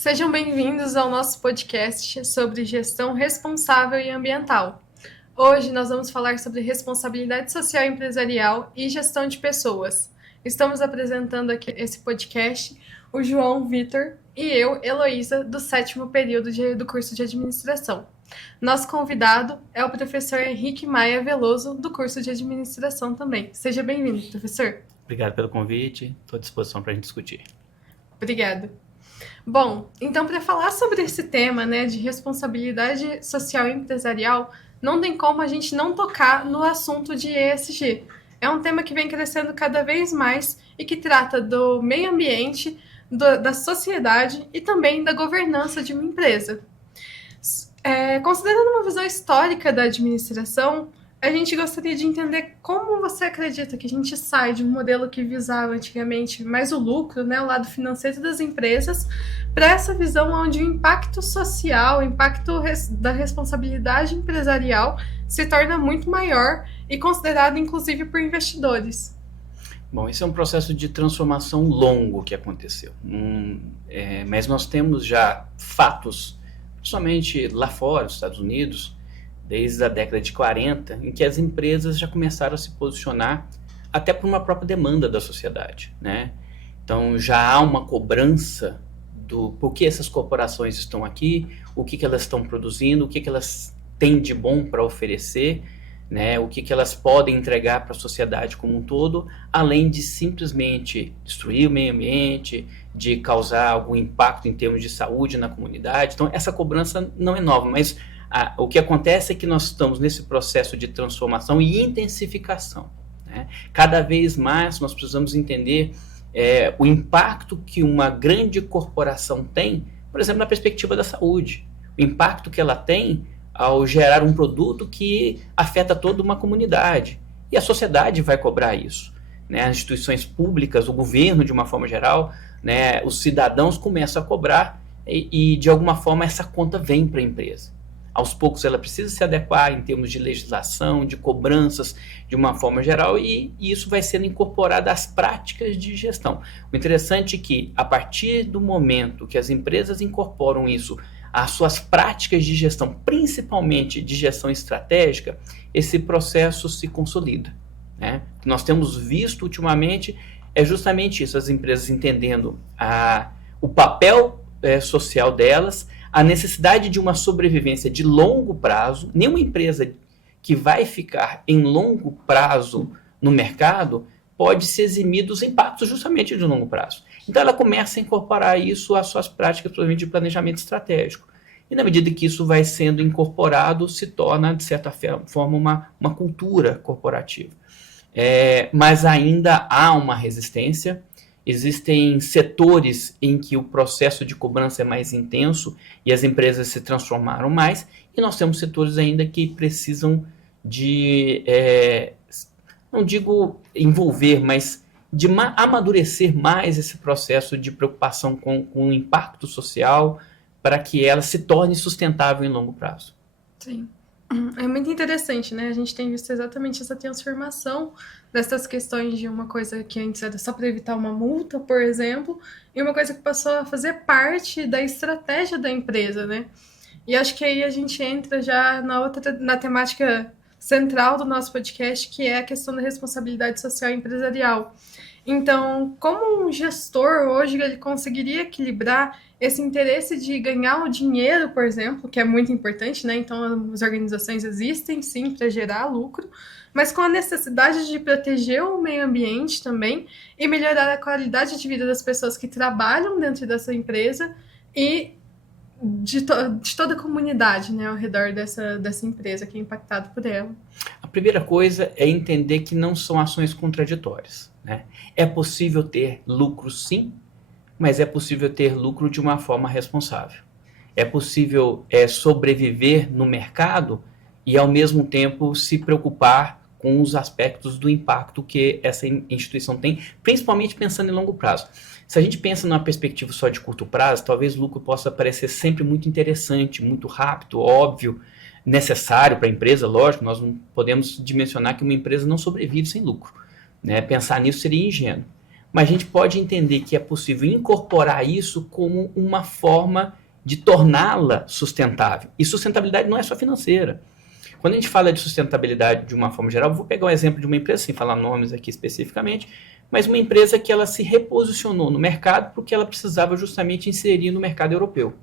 Sejam bem-vindos ao nosso podcast sobre gestão responsável e ambiental. Hoje nós vamos falar sobre responsabilidade social empresarial e gestão de pessoas. Estamos apresentando aqui esse podcast o João Vitor e eu, Heloísa, do 7º período do curso de administração. Nosso convidado é o professor Henrique Maia Veloso, do curso de administração também. Seja bem-vindo, professor. Obrigado pelo convite, estou à disposição para a gente discutir. Obrigada. Bom, então para falar sobre esse tema, de responsabilidade social e empresarial, não tem como a gente não tocar no assunto de ESG. É um tema que vem crescendo cada vez mais e que trata do meio ambiente, da sociedade e também da governança de uma empresa. Considerando uma visão histórica da administração, a gente gostaria de entender como você acredita que a gente sai de um modelo que visava antigamente mais o lucro, o lado financeiro das empresas, para essa visão onde o impacto social, o impacto da responsabilidade empresarial se torna muito maior e considerado inclusive por investidores. Bom, esse é um processo de transformação longo que aconteceu, mas nós temos já fatos, principalmente lá fora, nos Estados Unidos, desde a década de 40, em que as empresas já começaram a se posicionar até por uma própria demanda da sociedade, né? Então já há uma cobrança do por que essas corporações estão aqui, o que elas estão produzindo, o que elas têm de bom para oferecer, né? O que elas podem entregar para a sociedade como um todo, além de simplesmente destruir o meio ambiente, de causar algum impacto em termos de saúde na comunidade. Então essa cobrança não é nova, mas o que acontece é que nós estamos nesse processo de transformação e intensificação, né? Cada vez mais nós precisamos entender o impacto que uma grande corporação tem, por exemplo, na perspectiva da saúde. O impacto que ela tem ao gerar um produto que afeta toda uma comunidade. E a sociedade vai cobrar isso, né? As instituições públicas, o governo de uma forma geral, né? Os cidadãos começam a cobrar e de alguma forma essa conta vem para a empresa. Aos poucos ela precisa se adequar em termos de legislação, de cobranças, de uma forma geral, e isso vai sendo incorporado às práticas de gestão. O interessante é que, a partir do momento que as empresas incorporam isso às suas práticas de gestão, principalmente de gestão estratégica, esse processo se consolida, né? O que nós temos visto ultimamente é justamente isso, as empresas entendendo o papel social delas, a necessidade de uma sobrevivência de longo prazo. Nenhuma empresa que vai ficar em longo prazo no mercado pode se eximir dos impactos justamente de longo prazo. Então ela começa a incorporar isso às suas práticas, provavelmente, de planejamento estratégico. E na medida que isso vai sendo incorporado, se torna, de certa forma, uma cultura corporativa. Mas ainda há uma resistência. Existem setores em que o processo de cobrança é mais intenso e as empresas se transformaram mais, e nós temos setores ainda que precisam de, não digo envolver, mas de amadurecer mais esse processo de preocupação com o impacto social para que ela se torne sustentável em longo prazo. Sim. É muito interessante, né? A gente tem visto exatamente essa transformação dessas questões de uma coisa que antes era só para evitar uma multa, por exemplo, e uma coisa que passou a fazer parte da estratégia da empresa, né? E acho que aí a gente entra já na temática central do nosso podcast, que é a questão da responsabilidade social empresarial. Então, como um gestor hoje ele conseguiria equilibrar esse interesse de ganhar o dinheiro, por exemplo, que é muito importante, né? Então, as organizações existem, sim, para gerar lucro, mas com a necessidade de proteger o meio ambiente também e melhorar a qualidade de vida das pessoas que trabalham dentro dessa empresa e de toda a comunidade, né, ao redor dessa empresa que é impactada por ela. A primeira coisa é entender que não são ações contraditórias, né? É possível ter lucro, sim, mas é possível ter lucro de uma forma responsável. É possível sobreviver no mercado e, ao mesmo tempo, se preocupar com os aspectos do impacto que essa instituição tem, principalmente pensando em longo prazo. Se a gente pensa numa perspectiva só de curto prazo, talvez o lucro possa parecer sempre muito interessante, muito rápido, óbvio, necessário para a empresa. Lógico, nós não podemos dimensionar que uma empresa não sobrevive sem lucro, né? Pensar nisso seria ingênuo. mas a gente pode entender que é possível incorporar isso como uma forma de torná-la sustentável. E sustentabilidade não é só financeira. Quando a gente fala de sustentabilidade de uma forma geral, vou pegar um exemplo de uma empresa, sem falar nomes aqui especificamente, mas uma empresa que ela se reposicionou no mercado porque ela precisava justamente inserir no mercado europeu,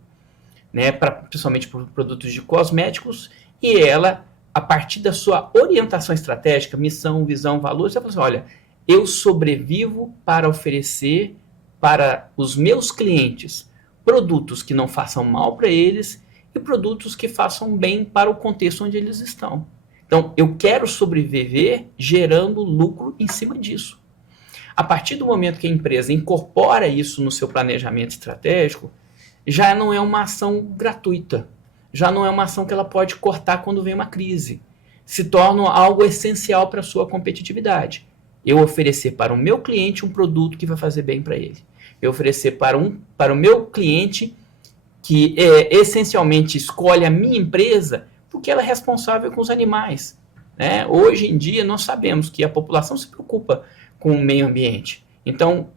né, principalmente por produtos de cosméticos, e ela, a partir da sua orientação estratégica, missão, visão, valores, ela falou assim, olha, eu sobrevivo para oferecer para os meus clientes produtos que não façam mal para eles e produtos que façam bem para o contexto onde eles estão. Então, eu quero sobreviver gerando lucro em cima disso. A partir do momento que a empresa incorpora isso no seu planejamento estratégico, já não é uma ação gratuita, já não é uma ação que ela pode cortar quando vem uma crise. Se torna algo essencial para a sua competitividade. Eu oferecer para o meu cliente um produto que vai fazer bem para ele. Eu oferecer para o meu cliente que essencialmente escolhe a minha empresa porque ela é responsável com os animais. Né? Hoje em dia nós sabemos que a população se preocupa com o meio ambiente. Então,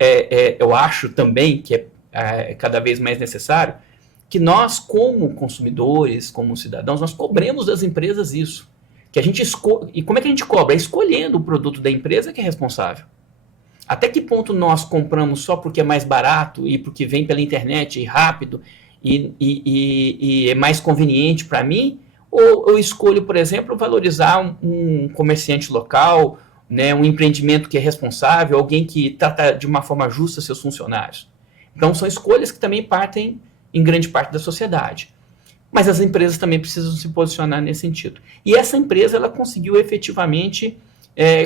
eu acho também que é cada vez mais necessário que nós, como consumidores, como cidadãos, nós cobremos das empresas isso. Que a gente E como é que a gente cobra? É escolhendo o produto da empresa que é responsável. Até que ponto nós compramos só porque é mais barato e porque vem pela internet e rápido e é mais conveniente para mim? Ou eu escolho, por exemplo, valorizar um comerciante local, né, um empreendimento que é responsável, alguém que trata de uma forma justa seus funcionários? Então, são escolhas que também partem em grande parte da sociedade. Mas as empresas também precisam se posicionar nesse sentido. E essa empresa, ela conseguiu efetivamente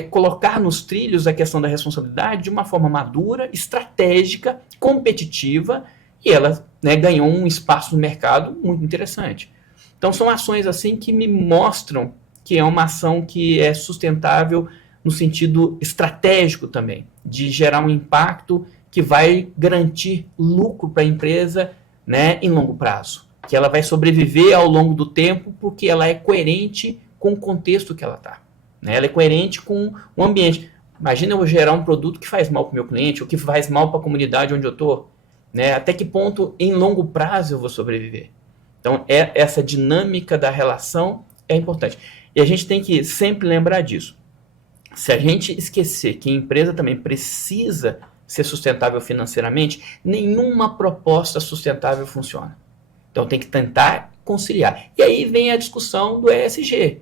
colocar nos trilhos a questão da responsabilidade de uma forma madura, estratégica, competitiva, e ela, né, ganhou um espaço no mercado muito interessante. Então, são ações assim que me mostram que é uma ação que é sustentável no sentido estratégico também, de gerar um impacto que vai garantir lucro para a empresa, né, em longo prazo. Que ela vai sobreviver ao longo do tempo porque ela é coerente com o contexto que ela está. Né? Ela é coerente com o ambiente. Imagina eu gerar um produto que faz mal para o meu cliente ou que faz mal para a comunidade onde eu estou. Né? Até que ponto, em longo prazo, eu vou sobreviver? Então, essa dinâmica da relação é importante. E a gente tem que sempre lembrar disso. Se a gente esquecer que a empresa também precisa ser sustentável financeiramente, nenhuma proposta sustentável funciona. Então tem que tentar conciliar. E aí vem a discussão do ESG,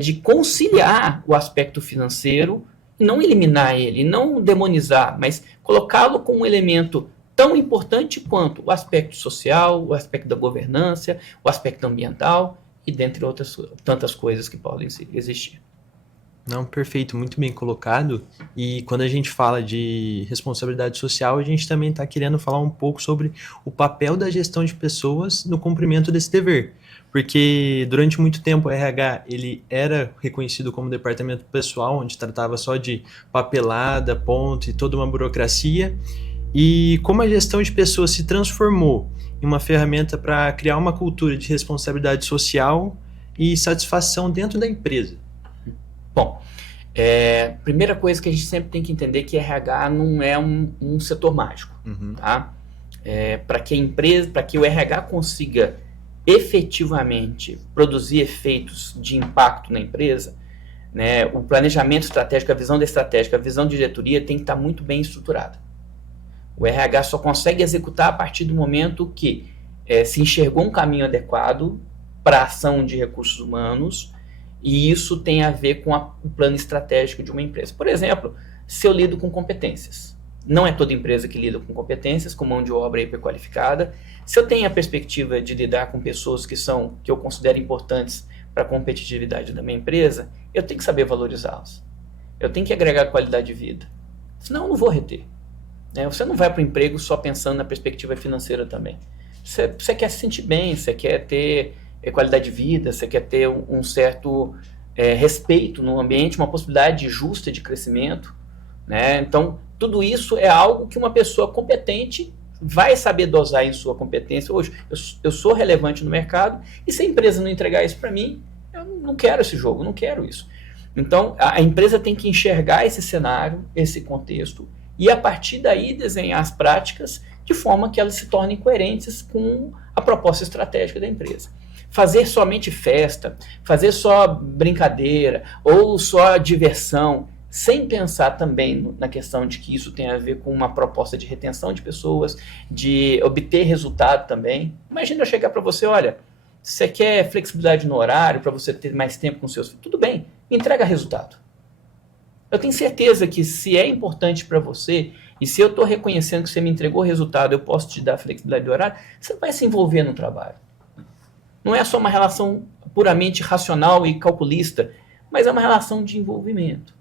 de conciliar o aspecto financeiro, não eliminar ele, não demonizar, mas colocá-lo como um elemento tão importante quanto o aspecto social, o aspecto da governança, o aspecto ambiental e dentre outras tantas coisas que podem existir. Não, perfeito, muito bem colocado. E quando a gente fala de responsabilidade social, a gente também está querendo falar um pouco sobre o papel da gestão de pessoas no cumprimento desse dever. Porque durante muito tempo o RH ele era reconhecido como departamento pessoal, onde tratava só de papelada, ponto e toda uma burocracia. E como a gestão de pessoas se transformou em uma ferramenta para criar uma cultura de responsabilidade social e satisfação dentro da empresa. Bom, primeira coisa que a gente sempre tem que entender que RH não é um setor mágico, tá? Para que o RH consiga efetivamente produzir efeitos de impacto na empresa, né, o planejamento estratégico, a visão da estratégia, a visão de diretoria tem que estar muito bem estruturada. O RH só consegue executar a partir do momento que se enxergou um caminho adequado para a ação de recursos humanos. E isso tem a ver com o plano estratégico de uma empresa. Por exemplo, se eu lido com competências. Não é toda empresa que lida com competências, com mão de obra hiperqualificada. Se eu tenho a perspectiva de lidar com pessoas que eu considero importantes para a competitividade da minha empresa, eu tenho que saber valorizá-las. Eu tenho que agregar qualidade de vida. Senão eu não vou reter. Né? Você não vai para o emprego só pensando na perspectiva financeira também. Você quer se sentir bem, você quer ter qualidade de vida, você quer ter um certo respeito no ambiente, uma possibilidade justa de crescimento, né? Então, tudo isso é algo que uma pessoa competente vai saber dosar em sua competência. Hoje, eu sou relevante no mercado e se a empresa não entregar isso para mim, eu não quero esse jogo, não quero isso. Então, a empresa tem que enxergar esse cenário, esse contexto e a partir daí desenhar as práticas de forma que elas se tornem coerentes com a proposta estratégica da empresa. Fazer somente festa, fazer só brincadeira ou só diversão, sem pensar também na questão de que isso tem a ver com uma proposta de retenção de pessoas, de obter resultado também. Imagina eu chegar para você, olha, você quer flexibilidade no horário para você ter mais tempo com seus filhos? Tudo bem, entrega resultado. Eu tenho certeza que se é importante para você e se eu estou reconhecendo que você me entregou resultado, eu posso te dar flexibilidade de horário, você vai se envolver no trabalho. Não é só uma relação puramente racional e calculista, mas é uma relação de envolvimento.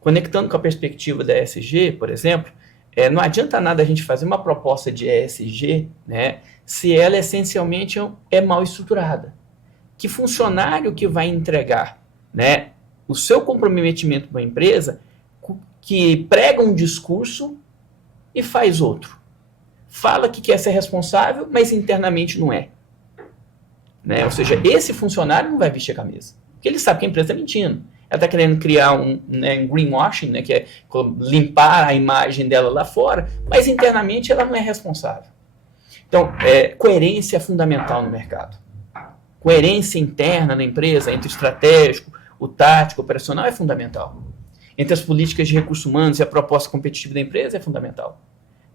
Conectando com a perspectiva da ESG, por exemplo, não adianta nada a gente fazer uma proposta de ESG, né, se ela essencialmente é mal estruturada. Que funcionário que vai entregar, né, o seu comprometimento com a empresa, que prega um discurso e faz outro. Fala que quer ser responsável, mas internamente não é. Né? Ou seja, esse funcionário não vai vestir a camisa. Porque ele sabe que a empresa está mentindo. Ela está querendo criar um greenwashing, né, que é limpar a imagem dela lá fora, mas internamente ela não é responsável. Então, coerência é fundamental no mercado. Coerência interna na empresa, entre o estratégico, o tático, o operacional é fundamental. Entre as políticas de recursos humanos e a proposta competitiva da empresa é fundamental.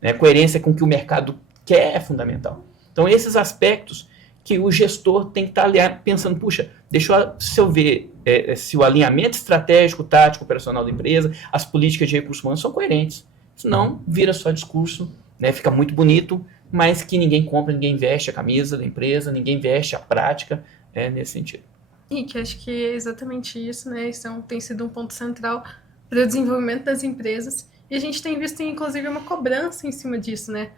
Né? Coerência com o que o mercado quer é fundamental. Então, esses aspectos que o gestor tem que estar pensando, puxa, deixa eu ver se o alinhamento estratégico, tático, operacional da empresa, as políticas de recursos humanos são coerentes. Senão, vira só discurso, né? Fica muito bonito, mas que ninguém compra, ninguém veste a camisa da empresa, ninguém veste a prática nesse sentido. E que acho que é exatamente isso, né? Isso tem sido um ponto central para o desenvolvimento das empresas. E a gente tem visto, inclusive, uma cobrança em cima disso, né?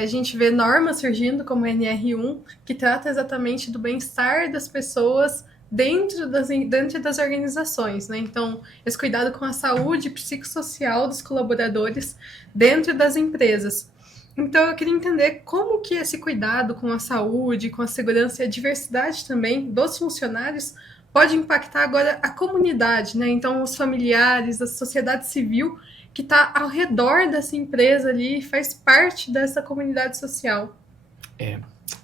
A gente vê normas surgindo, como a NR1, que trata exatamente do bem-estar das pessoas dentro das organizações, né? Então, esse cuidado com a saúde psicossocial dos colaboradores dentro das empresas. Então, eu queria entender como que esse cuidado com a saúde, com a segurança e a diversidade também dos funcionários pode impactar agora a comunidade, né? Então, os familiares, a sociedade civil que está ao redor dessa empresa ali, faz parte dessa comunidade social.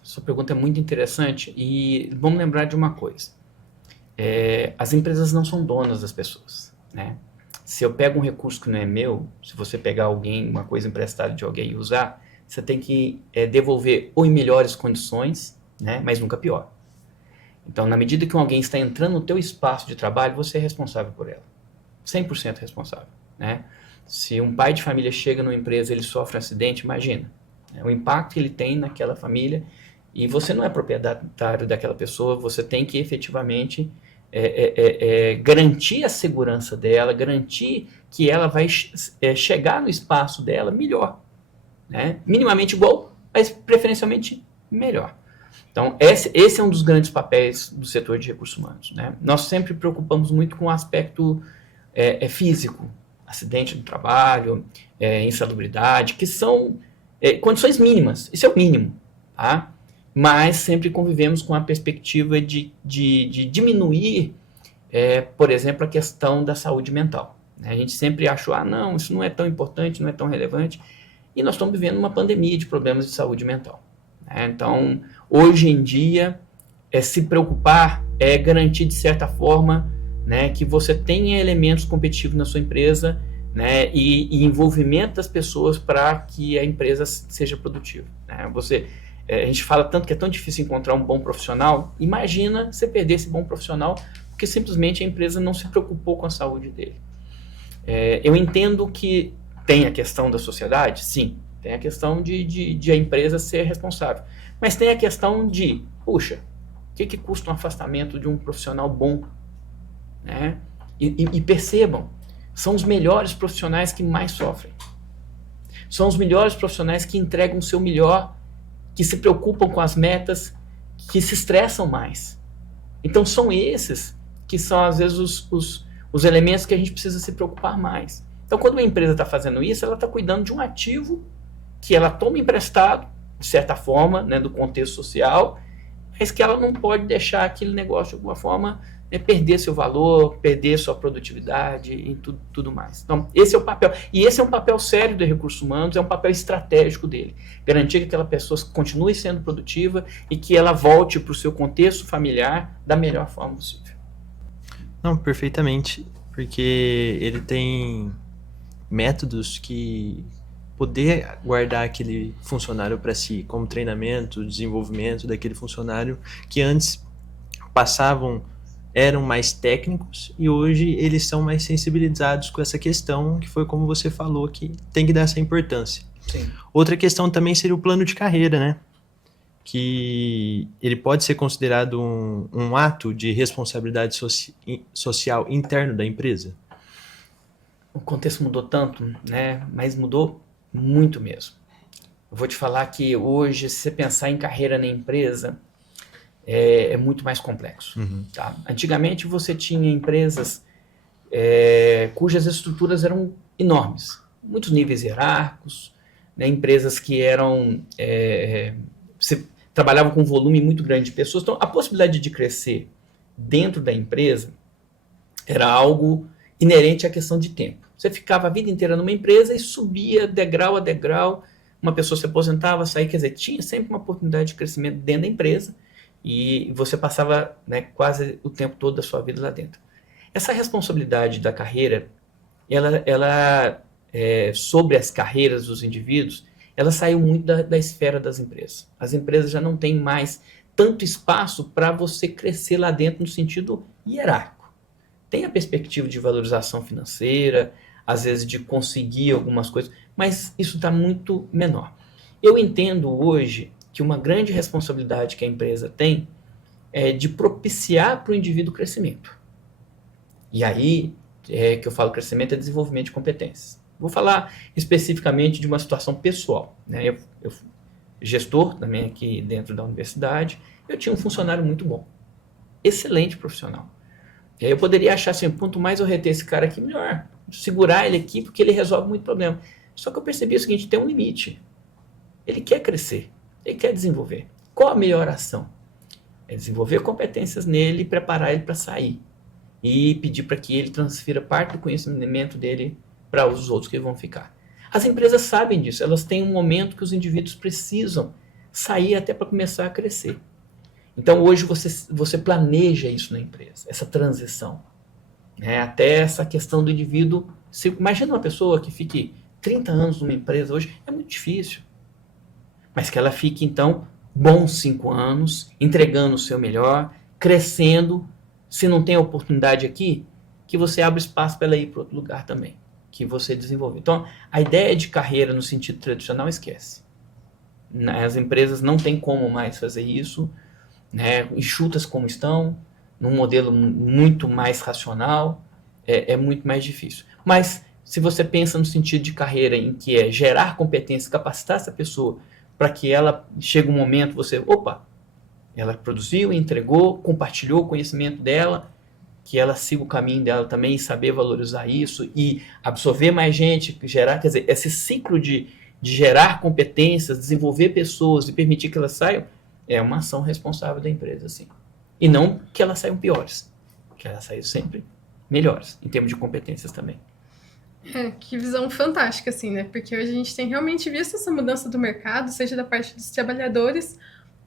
Sua pergunta é muito interessante e vamos lembrar de uma coisa. As empresas não são donas das pessoas, né? Se eu pego um recurso que não é meu, se você pegar uma coisa emprestada de alguém e usar, você tem que devolver ou em melhores condições, né? Mas nunca pior. Então, na medida que alguém está entrando no teu espaço de trabalho, você é responsável por ela. 100% responsável, né? Se um pai de família chega numa empresa e ele sofre um acidente, imagina, né, o impacto que ele tem naquela família, e você não é proprietário daquela pessoa, você tem que efetivamente garantir a segurança dela, garantir que ela vai chegar no espaço dela melhor, né? Minimamente igual, mas preferencialmente melhor. Então, esse é um dos grandes papéis do setor de recursos humanos, né? Nós sempre preocupamos muito com o aspecto físico, acidente no trabalho, insalubridade, que são condições mínimas, isso é o mínimo, tá? Mas sempre convivemos com a perspectiva de diminuir, por exemplo, a questão da saúde mental, né? A gente sempre achou, não, isso não é tão importante, não é tão relevante, e nós estamos vivendo uma pandemia de problemas de saúde mental, né? Então, hoje em dia, se preocupar é garantir, de certa forma, né, que você tenha elementos competitivos na sua empresa, né, e envolvimento das pessoas para que a empresa seja produtiva, né? A gente fala tanto que é tão difícil encontrar um bom profissional. Imagina você perder esse bom profissional porque simplesmente a empresa não se preocupou com a saúde dele. Eu entendo que tem a questão da sociedade, sim, tem a questão de a empresa ser responsável, mas tem a questão de, puxa, o que custa um afastamento de um profissional bom? Né? E percebam, são os melhores profissionais que mais sofrem. São os melhores profissionais que entregam o seu melhor, que se preocupam com as metas, que se estressam mais. Então são esses que são, às vezes, os elementos que a gente precisa se preocupar mais. Então, quando uma empresa está fazendo isso, ela está cuidando de um ativo que ela toma emprestado, de certa forma, né, do contexto social, mas que ela não pode deixar aquele negócio de alguma forma, né, perder seu valor, perder sua produtividade e tudo mais. Então, esse é o papel. E esse é um papel sério de recursos humanos, é um papel estratégico dele. Garantir que aquela pessoa continue sendo produtiva e que ela volte para o seu contexto familiar da melhor forma possível. Não, perfeitamente, porque ele tem métodos que poder guardar aquele funcionário para si, como treinamento, desenvolvimento daquele funcionário que antes eram mais técnicos e hoje eles são mais sensibilizados com essa questão, que foi como você falou, que tem que dar essa importância. Sim. Outra questão também seria o plano de carreira, né? Que ele pode ser considerado um ato de responsabilidade social interno da empresa. O contexto mudou tanto, né? Mas mudou muito mesmo. Eu vou te falar que hoje, se você pensar em carreira na empresa, é muito mais complexo. Tá? Antigamente você tinha empresas cujas estruturas eram enormes, muitos níveis hierárquicos, né? Empresas que você trabalhava com um volume muito grande de pessoas, então a possibilidade de crescer dentro da empresa era algo inerente à questão de tempo. Você ficava a vida inteira numa empresa e subia degrau a degrau, uma pessoa se aposentava, saía, quer dizer, tinha sempre uma oportunidade de crescimento dentro da empresa, e você passava, né, quase o tempo todo da sua vida lá dentro. Essa responsabilidade da carreira, ela sobre as carreiras dos indivíduos, ela saiu muito da esfera das empresas. As empresas já não têm mais tanto espaço para você crescer lá dentro no sentido hierárquico. Tem a perspectiva de valorização financeira, às vezes de conseguir algumas coisas, mas isso está muito menor. Eu entendo hoje que uma grande responsabilidade que a empresa tem é de propiciar para o indivíduo crescimento. E aí, que eu falo crescimento, é desenvolvimento de competências. Vou falar especificamente de uma situação pessoal, né? Eu gestor também aqui dentro da universidade, eu tinha um funcionário muito bom, excelente profissional. E aí eu poderia achar assim, quanto mais eu reter esse cara aqui, melhor. Segurar ele aqui, porque ele resolve muito problema. Só que eu percebi o seguinte, tem um limite. Ele quer crescer. Ele quer desenvolver. Qual a melhor ação? É desenvolver competências nele e preparar ele para sair. E pedir para que ele transfira parte do conhecimento dele para os outros que vão ficar. As empresas sabem disso. Elas têm um momento que os indivíduos precisam sair até para começar a crescer. Então, hoje, você planeja isso na empresa, essa transição. Né? Até essa questão do indivíduo. Imagina uma pessoa que fique 30 anos numa empresa hoje, é muito difícil. Mas que ela fique, então, bons 5 anos, entregando o seu melhor, crescendo. Se não tem oportunidade aqui, que você abra espaço para ela ir para outro lugar também, que você desenvolve. Então, a ideia de carreira no sentido tradicional, esquece. As empresas não têm como mais fazer isso, né? Enxutas como estão, num modelo muito mais racional, é muito mais difícil. Mas, se você pensa no sentido de carreira em que é gerar competência, capacitar essa pessoa para que ela chegue um momento, ela produziu, entregou, compartilhou o conhecimento dela, que ela siga o caminho dela também, saber valorizar isso e absorver mais gente, gerar, quer dizer, esse ciclo de gerar competências, desenvolver pessoas e permitir que elas saiam, é uma ação responsável da empresa, sim. E não que elas saiam piores, que elas saiam sempre melhores, em termos de competências também. Que visão fantástica, assim, né? Porque hoje a gente tem realmente visto essa mudança do mercado, seja da parte dos trabalhadores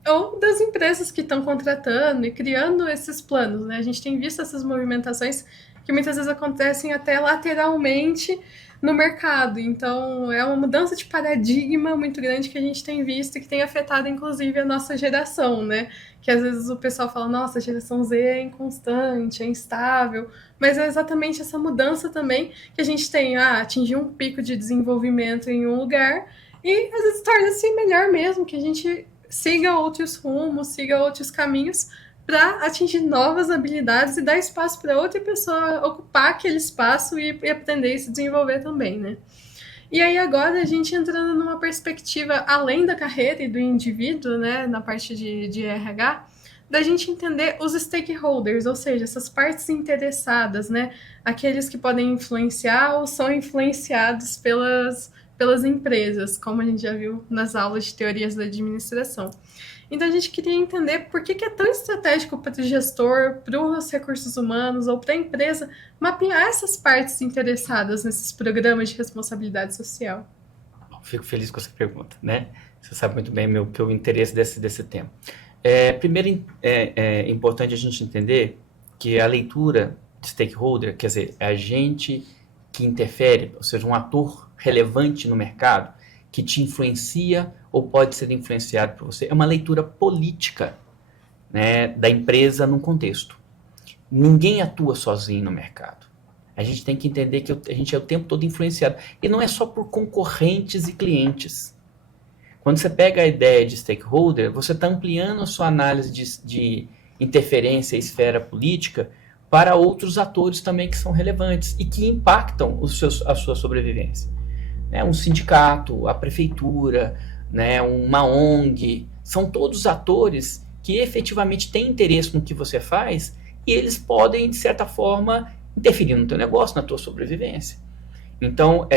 ou das empresas que estão contratando e criando esses planos, né? A gente tem visto essas movimentações que muitas vezes acontecem até lateralmente no mercado. Então, é uma mudança de paradigma muito grande que a gente tem visto e que tem afetado, inclusive, a nossa geração, né? Que às vezes o pessoal fala, nossa, a geração Z é inconstante, é instável, mas é exatamente essa mudança também que a gente tem, atingir um pico de desenvolvimento em um lugar e às vezes torna-se melhor mesmo que a gente siga outros rumos, siga outros caminhos para atingir novas habilidades e dar espaço para outra pessoa ocupar aquele espaço e aprender e se desenvolver também, né? E aí agora a gente entrando numa perspectiva além da carreira e do indivíduo, né, na parte de RH, da gente entender os stakeholders, ou seja, essas partes interessadas, né, aqueles que podem influenciar ou são influenciados pelas empresas, como a gente já viu nas aulas de teorias da administração. Então a gente queria entender por que é tão estratégico para o gestor, para os recursos humanos ou para a empresa mapear essas partes interessadas nesses programas de responsabilidade social. Fico feliz com essa pergunta, né? Você sabe muito bem que o interesse desse tema. Primeiro, é importante a gente entender que a leitura de stakeholder, quer dizer, é a gente que interfere, ou seja, um ator relevante no mercado, que te influencia ou pode ser influenciado por você, é uma leitura política, né, da empresa num contexto. Ninguém atua sozinho no mercado. A gente tem que entender que a gente é o tempo todo influenciado. E não é só por concorrentes e clientes. Quando você pega a ideia de stakeholder, você está ampliando a sua análise de interferência e esfera política para outros atores também que são relevantes e que impactam a sua sobrevivência. Um sindicato, a prefeitura, né, uma ONG, são todos atores que efetivamente têm interesse no que você faz e eles podem, de certa forma, interferir no teu negócio, na tua sobrevivência. Então,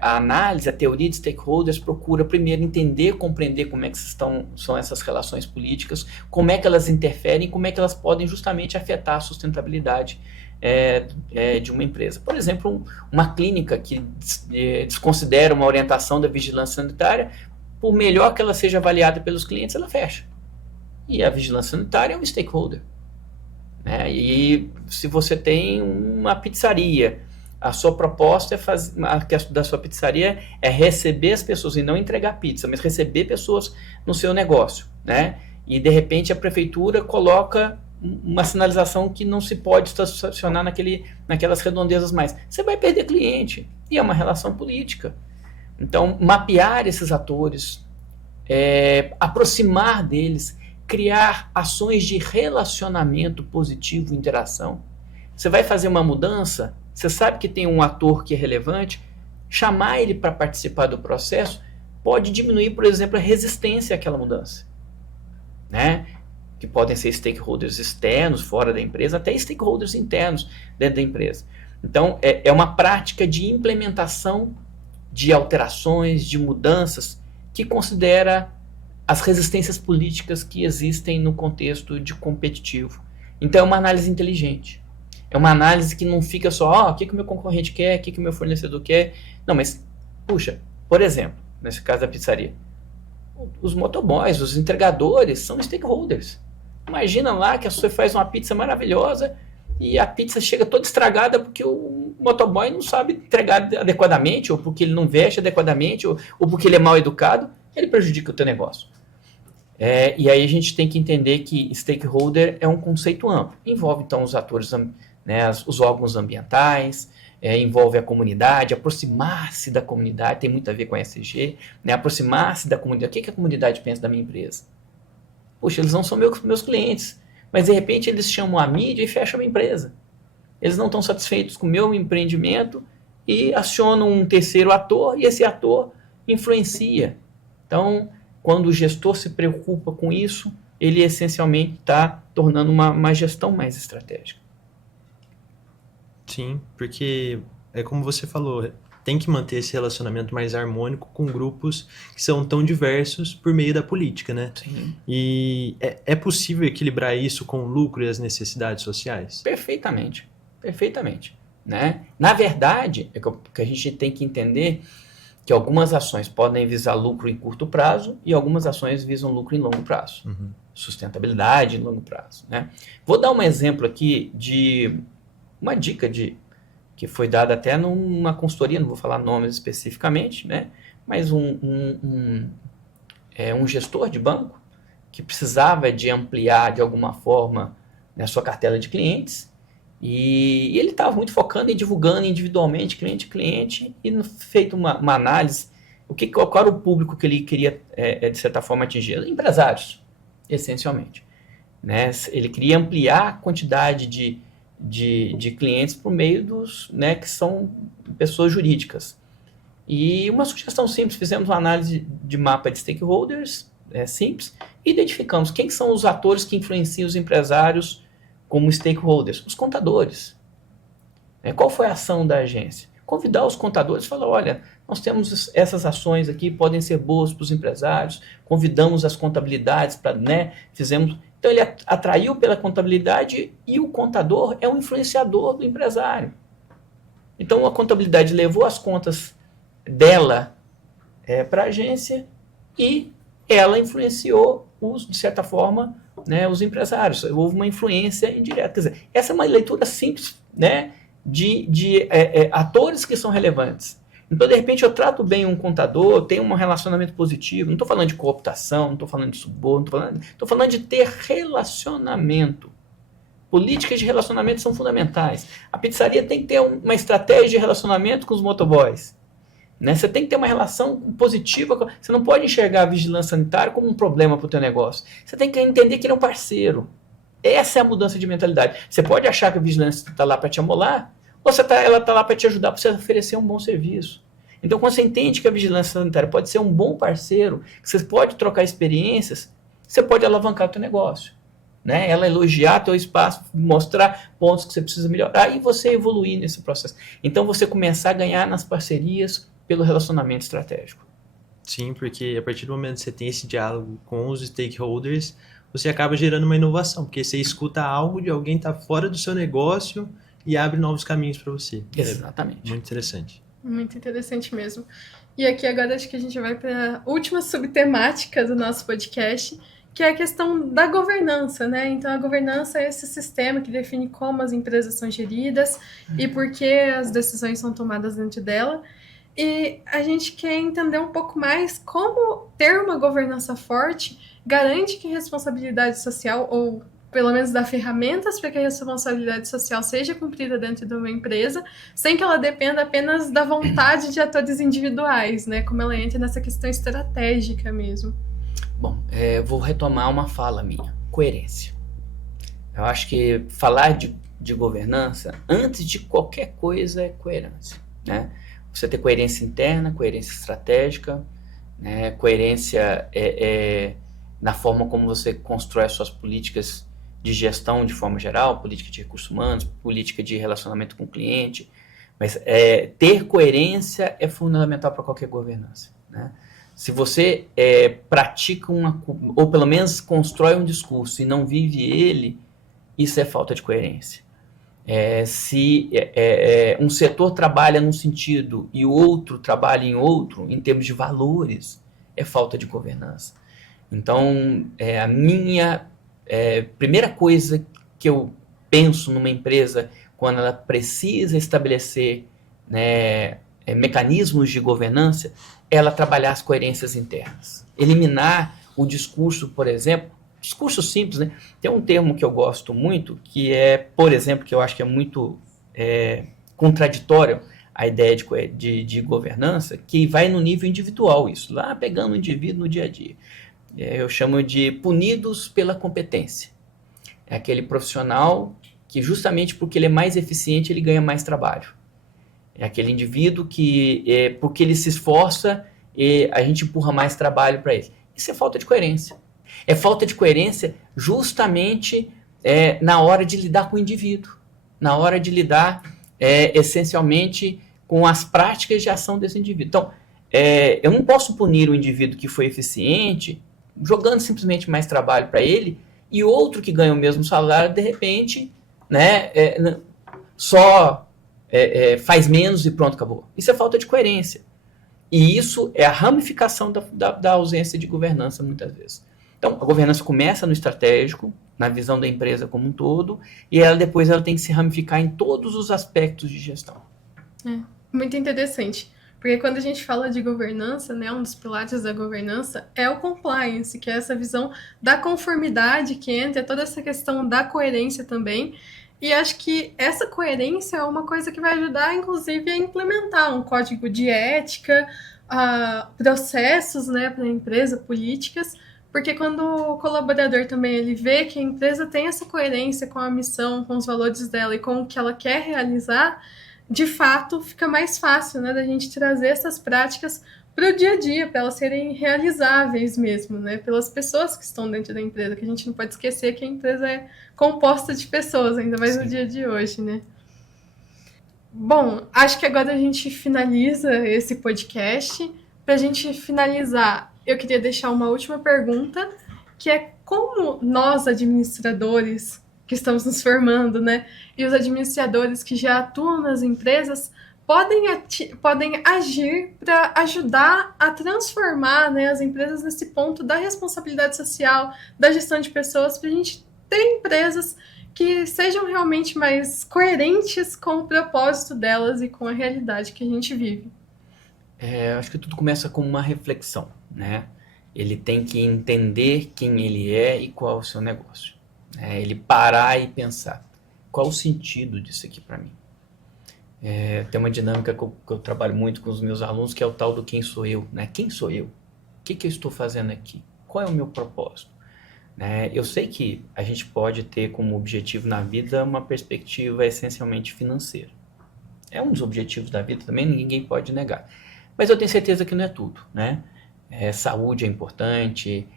a análise, a teoria de stakeholders procura primeiro entender, compreender como é que são essas relações políticas, como é que elas interferem, como é que elas podem justamente afetar a sustentabilidade de uma empresa. Por exemplo, uma clínica que desconsidera uma orientação da vigilância sanitária, por melhor que ela seja avaliada pelos clientes, ela fecha. E a vigilância sanitária é um stakeholder. E se você tem uma pizzaria, a sua proposta da sua pizzaria é receber as pessoas, e não entregar pizza, mas receber pessoas no seu negócio, né? E de repente a prefeitura coloca uma sinalização que não se pode estacionar naquelas redondezas mais. Você vai perder cliente, e é uma relação política. Então, mapear esses atores, aproximar deles, criar ações de relacionamento positivo e interação. Você vai fazer uma mudança, você sabe que tem um ator que é relevante, chamar ele para participar do processo pode diminuir, por exemplo, a resistência àquela mudança, né? Que podem ser stakeholders externos, fora da empresa, até stakeholders internos dentro da empresa. Então, é uma prática de implementação de alterações, de mudanças, que considera as resistências políticas que existem no contexto de competitivo. Então, é uma análise inteligente. É uma análise que não fica só, o que o meu concorrente quer, o que o meu fornecedor quer. Não, mas, puxa, por exemplo, nesse caso da pizzaria, os motoboys, os entregadores são stakeholders. Imagina lá que você faz uma pizza maravilhosa e a pizza chega toda estragada porque o motoboy não sabe entregar adequadamente, ou porque ele não veste adequadamente, ou porque ele é mal educado, ele prejudica o teu negócio. E aí a gente tem que entender que stakeholder é um conceito amplo. Envolve, então, os atores, né, os órgãos ambientais, envolve a comunidade, aproximar-se da comunidade, tem muito a ver com a ESG, né, aproximar-se da comunidade. O que a comunidade pensa da minha empresa? Poxa, eles não são meus clientes, mas de repente eles chamam a mídia e fecham a minha empresa. Eles não estão satisfeitos com o meu empreendimento e acionam um terceiro ator, e esse ator influencia. Então, quando o gestor se preocupa com isso, ele essencialmente está tornando uma gestão mais estratégica. Sim, porque é como você falou, tem que manter esse relacionamento mais harmônico com grupos que são tão diversos por meio da política, né? Sim. E é possível equilibrar isso com o lucro e as necessidades sociais? Perfeitamente, perfeitamente, né? Na verdade, que a gente tem que entender que algumas ações podem visar lucro em curto prazo e algumas ações visam lucro em longo prazo. Uhum. Sustentabilidade em longo prazo, né? Vou dar um exemplo aqui de uma dica que foi dada até numa consultoria, não vou falar nomes especificamente, né? Mas um gestor de banco que precisava de ampliar de alguma forma, né, a sua cartela de clientes, e ele estava muito focando em divulgando individualmente, cliente a cliente, e feito uma análise, qual era o público que ele queria, de certa forma, atingir? Empresários, essencialmente, né? Ele queria ampliar a quantidade de clientes por meio dos, né, que são pessoas jurídicas. E uma sugestão simples, fizemos uma análise de mapa de stakeholders, simples, e identificamos quem são os atores que influenciam os empresários como stakeholders, os contadores. Qual foi a ação da agência? convidar os contadores, falar, olha, nós temos essas ações aqui, podem ser boas para os empresários, convidamos as contabilidades para, né, fizemos... Então ele atraiu pela contabilidade e o contador é um influenciador do empresário. Então a contabilidade levou as contas dela para a agência e ela influenciou, de certa forma, né, os empresários. Houve uma influência indireta. Quer dizer, essa é uma leitura simples, né, de atores que são relevantes. Então, de repente, eu trato bem um contador, tenho um relacionamento positivo, não estou falando de cooptação, não estou falando de suborno, estou falando de ter relacionamento. Políticas de relacionamento são fundamentais. A pizzaria tem que ter uma estratégia de relacionamento com os motoboys. Né? Você tem que ter uma relação positiva. Você não pode enxergar a vigilância sanitária como um problema para o teu negócio. Você tem que entender que ele é um parceiro. Essa é a mudança de mentalidade. Você pode achar que a vigilância está lá para te amolar, ou ela está lá para te ajudar, para você oferecer um bom serviço. Então, quando você entende que a vigilância sanitária pode ser um bom parceiro, que você pode trocar experiências, você pode alavancar o teu negócio. Né? Ela elogiar teu espaço, mostrar pontos que você precisa melhorar e você evoluir nesse processo. Então, você começar a ganhar nas parcerias pelo relacionamento estratégico. Sim, porque a partir do momento que você tem esse diálogo com os stakeholders, você acaba gerando uma inovação, porque você escuta algo de alguém que está fora do seu negócio e abre novos caminhos para você. Exatamente. Muito interessante. Muito interessante mesmo. E aqui agora acho que a gente vai para a última subtemática do nosso podcast, que é a questão da governança, né? Então, a governança é esse sistema que define como as empresas são geridas e por que as decisões são tomadas dentro dela. E a gente quer entender um pouco mais como ter uma governança forte garante que a responsabilidade social, ou pelo menos dar ferramentas para que a responsabilidade social seja cumprida dentro de uma empresa, sem que ela dependa apenas da vontade de atores individuais, né? Como ela entra nessa questão estratégica mesmo. Bom, vou retomar uma fala minha. Coerência. Eu acho que falar de governança, antes de qualquer coisa, é coerência. Né? Você ter coerência interna, coerência estratégica, né? Coerência na forma como você constrói as suas políticas de gestão de forma geral, política de recursos humanos, política de relacionamento com o cliente. Mas ter coerência é fundamental para qualquer governança. Né? Se você pratica ou pelo menos constrói um discurso e não vive ele, isso é falta de coerência. Se um setor trabalha num sentido e o outro trabalha em outro, em termos de valores, é falta de governança. Então, a minha primeira coisa que eu penso numa empresa quando ela precisa estabelecer, né, mecanismos de governança, ela trabalhar as coerências internas. Eliminar o discurso, por exemplo, discurso simples, né? Tem um termo que eu gosto muito, que por exemplo, que eu acho que é muito contraditório a ideia de governança, que vai no nível individual isso, lá pegando o indivíduo no dia a dia. Eu chamo de punidos pela competência. É aquele profissional que justamente porque ele é mais eficiente, ele ganha mais trabalho. É aquele indivíduo que, porque ele se esforça, a gente empurra mais trabalho para ele. Isso é falta de coerência. É falta de coerência justamente na hora de lidar com o indivíduo, na hora de lidar essencialmente com as práticas de ação desse indivíduo. Então, eu não posso punir o indivíduo que foi eficiente jogando simplesmente mais trabalho para ele e outro que ganha o mesmo salário, de repente, né, só faz menos e pronto, acabou. Isso é falta de coerência. E isso é a ramificação da ausência de governança, muitas vezes. Então, a governança começa no estratégico, na visão da empresa como um todo, e depois ela tem que se ramificar em todos os aspectos de gestão. Muito interessante. Porque quando a gente fala de governança, né, um dos pilares da governança é o compliance, que é essa visão da conformidade que entra, toda essa questão da coerência também. E acho que essa coerência é uma coisa que vai ajudar, inclusive, a implementar um código de ética, processos, né, para a empresa, políticas, porque quando o colaborador também ele vê que a empresa tem essa coerência com a missão, com os valores dela e com o que ela quer realizar, de fato fica mais fácil, né, da gente trazer essas práticas para o dia a dia, para elas serem realizáveis mesmo, né, pelas pessoas que estão dentro da empresa, que a gente não pode esquecer que a empresa é composta de pessoas, ainda mais no dia de hoje, né. Bom, acho que agora a gente finaliza esse podcast. Para a gente finalizar, eu queria deixar uma última pergunta, que é como nós, administradores que estamos nos formando, né, e os administradores que já atuam nas empresas, podem agir para ajudar a transformar, né, as empresas nesse ponto da responsabilidade social, da gestão de pessoas, para a gente ter empresas que sejam realmente mais coerentes com o propósito delas e com a realidade que a gente vive. Eu acho que tudo começa com uma reflexão, né? Ele tem que entender quem ele é e qual é o seu negócio. Ele parar e pensar, qual o sentido disso aqui para mim? Tem uma dinâmica que eu trabalho muito com os meus alunos, que é o tal do quem sou eu, né? Quem sou eu? O que eu estou fazendo aqui? Qual é o meu propósito? Eu sei que a gente pode ter como objetivo na vida uma perspectiva essencialmente financeira. É um dos objetivos da vida também, ninguém pode negar. Mas eu tenho certeza que não é tudo, né? Saúde é importante,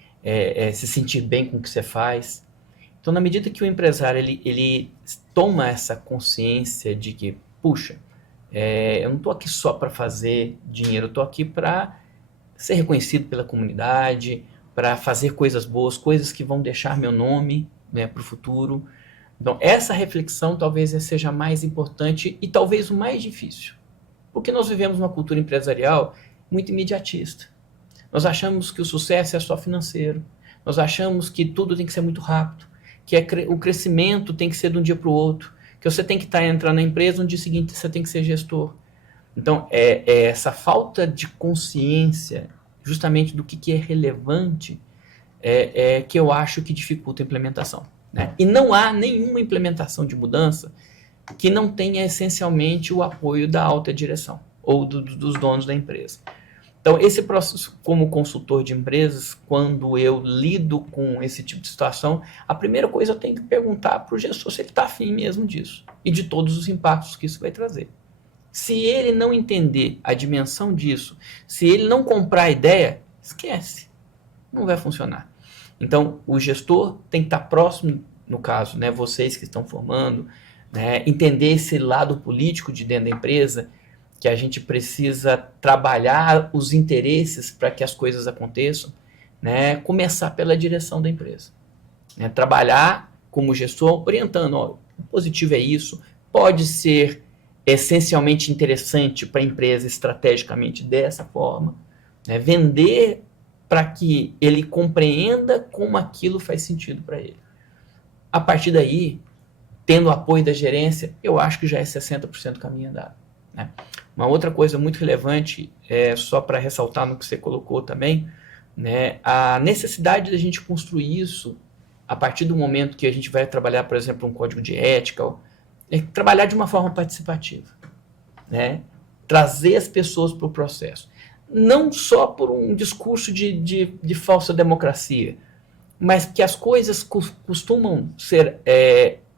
se sentir bem com o que você faz. Então, na medida que o empresário ele toma essa consciência de que, puxa, eu não estou aqui só para fazer dinheiro, eu estou aqui para ser reconhecido pela comunidade, para fazer coisas boas, coisas que vão deixar meu nome, né, para o futuro. Então, essa reflexão talvez seja mais importante e talvez o mais difícil. Porque nós vivemos uma cultura empresarial muito imediatista. Nós achamos que o sucesso é só financeiro. Nós achamos que tudo tem que ser muito rápido, que o crescimento tem que ser de um dia para o outro, que você tem que entrar na empresa, no dia seguinte você tem que ser gestor. Então, essa falta de consciência justamente do que é relevante que eu acho que dificulta a implementação. Né? E não há nenhuma implementação de mudança que não tenha essencialmente o apoio da alta direção ou dos donos da empresa. Então, esse processo, como consultor de empresas, quando eu lido com esse tipo de situação, a primeira coisa eu tenho que perguntar para o gestor se ele está afim mesmo disso e de todos os impactos que isso vai trazer. Se ele não entender a dimensão disso, se ele não comprar a ideia, esquece, não vai funcionar. Então, o gestor tem que estar próximo, no caso, né, vocês que estão formando, né, entender esse lado político de dentro da empresa, que a gente precisa trabalhar os interesses para que as coisas aconteçam, né, começar pela direção da empresa. Né, trabalhar como gestor, orientando, ó, o positivo é isso, pode ser essencialmente interessante para a empresa estrategicamente dessa forma, né, vender para que ele compreenda como aquilo faz sentido para ele. A partir daí, tendo o apoio da gerência, eu acho que já é 60% caminho andado. Né? Uma outra coisa muito relevante, só para ressaltar no que você colocou também, né, a necessidade da gente construir isso a partir do momento que a gente vai trabalhar, por exemplo, um código de ética, trabalhar de uma forma participativa. Né? Trazer as pessoas para o processo. Não só por um discurso de falsa democracia, mas que as coisas costumam ser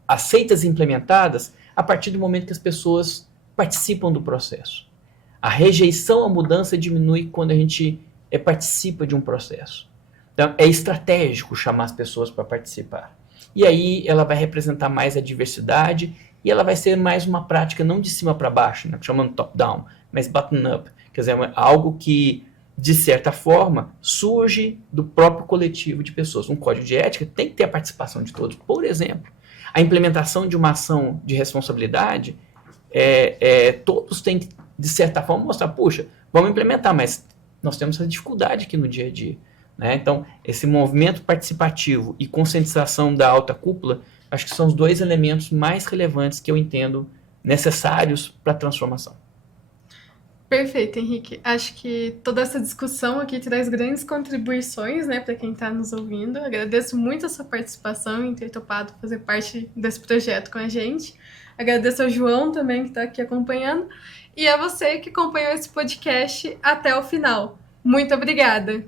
aceitas e implementadas a partir do momento que as pessoas participam do processo. A rejeição à mudança diminui quando a gente participa de um processo. Então, é estratégico chamar as pessoas para participar. E aí ela vai representar mais a diversidade e ela vai ser mais uma prática não de cima para baixo, né, chamando top-down, mas bottom-up. Quer dizer, algo que, de certa forma, surge do próprio coletivo de pessoas. Um código de ética tem que ter a participação de todos. Por exemplo, a implementação de uma ação de responsabilidade, todos têm que, de certa forma, mostrar, puxa, vamos implementar, mas nós temos essa dificuldade aqui no dia a dia. Né? Então, esse movimento participativo e conscientização da alta cúpula, acho que são os dois elementos mais relevantes que eu entendo necessários para a transformação. Perfeito, Henrique. Acho que toda essa discussão aqui traz grandes contribuições, né, para quem está nos ouvindo. Agradeço muito a sua participação em ter topado fazer parte desse projeto com a gente. Agradeço ao João também, que está aqui acompanhando. E a você que acompanhou esse podcast até o final. Muito obrigada!